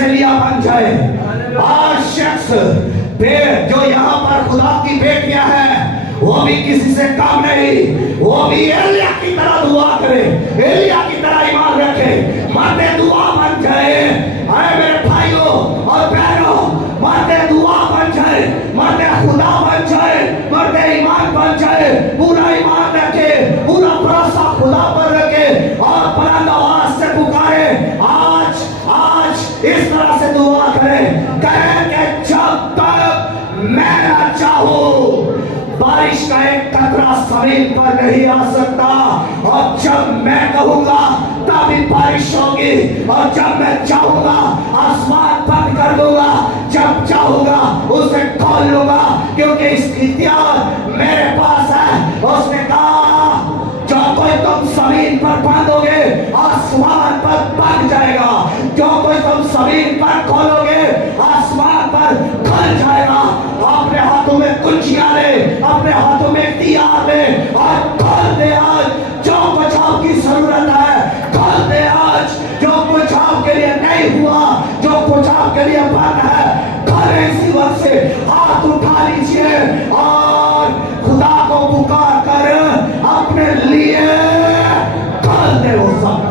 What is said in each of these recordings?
एलिया बन जाए। आज शख्स जो यहाँ पर खुदा की बेटियां हैं वो भी किसी से कम नहीं, वो भी एलिया की तरह दुआ करे, एलिया की तरह ईमान रखे, मर्दे दुआ बन जाए। अरे मेरे भाइयों और बहनों, मर्दे दुआ बन जाए, मर्दे खुदा बन जाए, मर्दे ईमान बन जाए, पूरा ईमान रखे, पूरा भरोसा खुदा पर रखे और बुलंद आवाज से पुकारे। आज आज इस तरह से दुआ करें, कहें कि जब तक मैं ना चाहूं बारिश का एक कतरा जमीन पर नहीं आ सकता, और जब मैं कहूंगा तभी बारिश होगी, और जब मैं चाहूंगा आसमान बंद कर दूंगा, जब चाहूंगा उसे खोल लूंगा, क्योंकि इसकी इख्तियार मेरे पास है। उसने कहा जो कोई तुम जमीन पर बांधोगे आसमान पर बंध जाएगा, जो कोई तुम जमीन पर खोलोगे आसमान पर खुल जाएगा। अपने हाथों में कुंजियां ले, अपने हाथों में इख्तियार ले और खोल दे। आज जो कुछ आपकी जरूरत है खोल दे। आज जो कुछ आपके लिए नहीं हुआ, जो कुछ आपके लिए बंद है, खोले इसी वक्त से। हाथ उठा लीजिए और खुदा को पुकार कर अपने लिए खोल दे वो सब।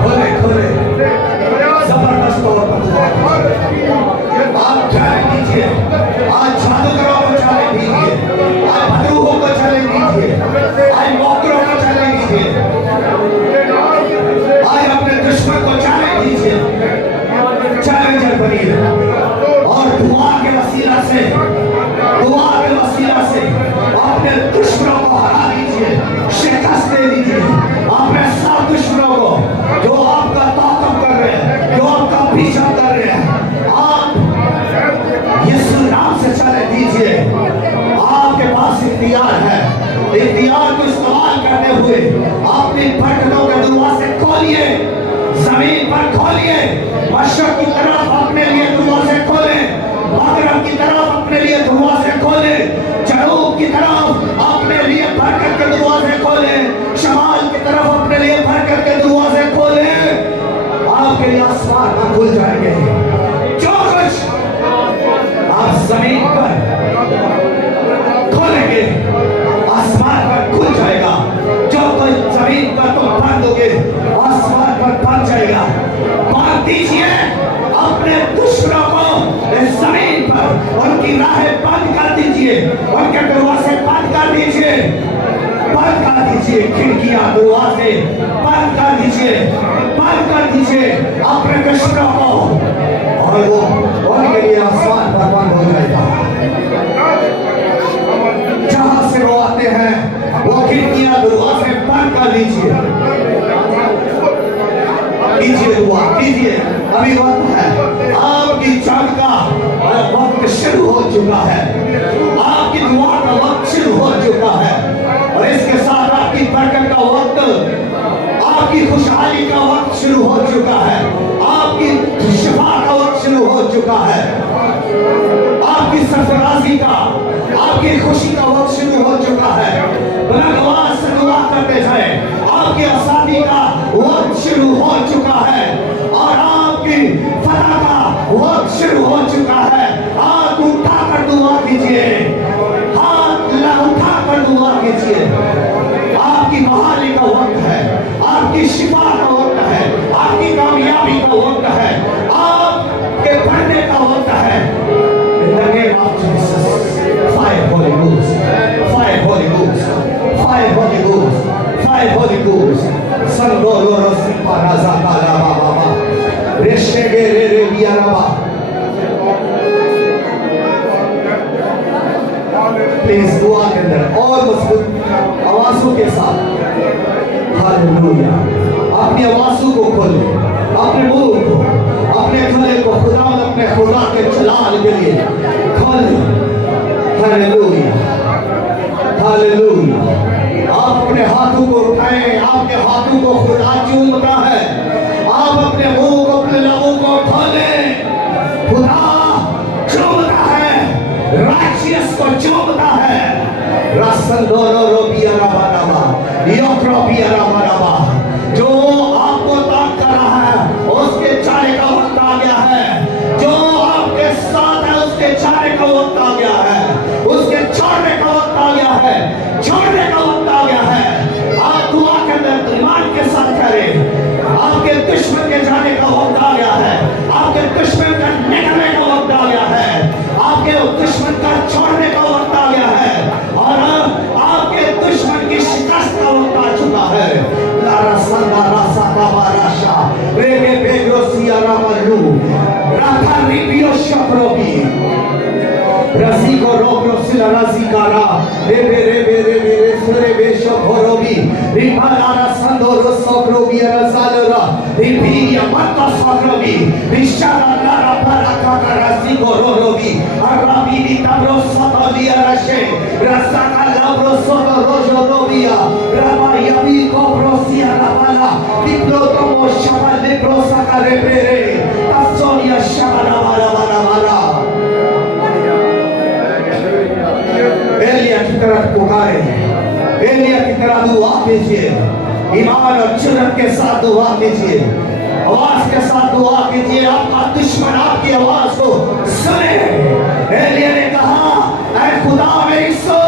खोले खोले जबरदस्त तौर पर आप चैलेंज कीजिए। आज जादूगरों को चैलेंज कीजिए, आज भद्रूहों को चैलेंज कीजिए, आज मौकरों को चैलेंज कीजिए, आज अपने दुश्मन को चैलेंज कीजिए। चैलेंजर बनिए और दुआ के वसीला से, दुआ के वसीला से अपने दुश्मनों को हरा दीजिए, शिकस्त दे दीजिए। अपने सब दुश्मनों को जो आपका ताकत कर रहे हैं, जो आपका पीछा कर रहे हैं, आप यीशु नाम से चले दीजिए। आपके पास इख्तियार है, इख्तियार को इस्तेमाल करते हुए अपनी बरकतों के दरवाजे खोलिए, जमीन पर खोलिए। मशरक की तरफ अपने लिए दरवाजे खोले, मगरब की तरफ अपने लिए दरवाजे खोले, जनूब की तरफ अपने लिए बरकत के दरवाजे खोले, शमाल की तरफ अपने लिए बरकत के दरवाजे खोले। आपके लिए आसमान पर खुल जाएंगे। जो कुछ आप जमीन पर खोलेंगे आसमान पर खुल जाएगा, जो कुछ जमीन पर तुम बांधोगे आसमान पर बन जाएगा। बांध दीजिए अपने दुश्मनों को इस जमीन पर, उनकी राहें बंद कर दीजिए, उनके दरवाजे बंद कर दीजिए, बंद कर दीजिए, खिड़कियां दरवाजे बंद कर दीजिए, बंद कर दीजिए अपने दुश्मनों को, और वो उनके लिए आसमान पर बंद हो जाएगा। जहां से वो आते हैं वो खिड़कियां दरवाजे बंद कर दीजिए। कीजिए दुआ कीजिए, अभी वक्त है। आपकी जान का वक्त शुरू हो चुका है, आपकी दुआ का वक्त शुरू हो चुका है, और इसके साथ आपकी बरकत का वक्त, आपकी खुशहाली का वक्त शुरू हो चुका है, आपकी शिफा का वक्त शुरू हो चुका है, आपकी सरफराजी का, आपकी खुशी का वक्त शुरू हो चुका है। बुलंद आवाज से दुआ करते जाए। आपकी आसानी का वक्त शुरू हो चुका है और आपकी फतह का वक्त शुरू हो चुका है। हाथ उठाकर दुआ कीजिए, हाथ उठाकर दुआ कीजिए। आपकी बहाली का वक्त है, आपकी शिफा का वक्त है, आपकी कामयाबी का वक्त है, आपके बढ़ने का वक्त है। In the name of Jesus, fire Holy Ghost, fire Holy Ghost, fire Holy Ghost, fire Holy Ghost. Sangolo rosi paraza kala baba, reshege re biaraba. Please दुआ के अंदर और मजबूत आवाजों के साथ हालेलुया। अपनी आवाजों को खोले, अपने मुंह को, अपने गले को खुदा अपने खुदा के जलाल के लिए खोले। Hallelujah hallelujah. आप अपने हाथों को उठाएं, आपके हाथों को खुदा चूमता है। आप अपने मुंह को, अपने लबों को खोलें जाने का वक्त आ गया है, उसके छोड़ने का वक्त आ गया है, छोड़ने का वक्त आ गया है। आप दुआ के अंदर ईमान के साथ करें। आपके दुश्मन के जाने का वक्त आ गया है, आपके दुश्मन का निकलने का वक्त आ गया है, आपके दुश्मन का छोड़ने का वक्त आ गया है, और आपके दुश्मन की शिकस्त का वक्त आ चुका है। लारा संदा रासा बाबा राशा रेगे बेग्रोसिया रामलू राथा रिपियो शक्रोबी रसी को रोब्रो सिला रसी कारा रेबे रेबे रेबे रेसरे बेशो भरोबी रिपालारा संदो रोसोक्रोबी रसालरा रिपिया मत्ता सोक्रोबी रिशाला लारा पाराका का रसी को रोरोबी अराबी नी तब्रो सतोलिया रशे रसा का लाब्रो सोतो रोजो रोबिया रामा याबी को प्रोसिया राबाला डिप्लो तोमो शबा लिप्रो साका रेबे रे तसोनिया शबा वाला वाला वाला एलिया की तरफ पुकारे, एलिया की तरह दुआ कीजिए, ईमान और जुर्रत के साथ दुआ कीजिए, आवाज के साथ दुआ कीजिए। आपका दुश्मन आपकी आवाज को सुने। एलिया ने कहा, ऐ खुदा मेरी सुन।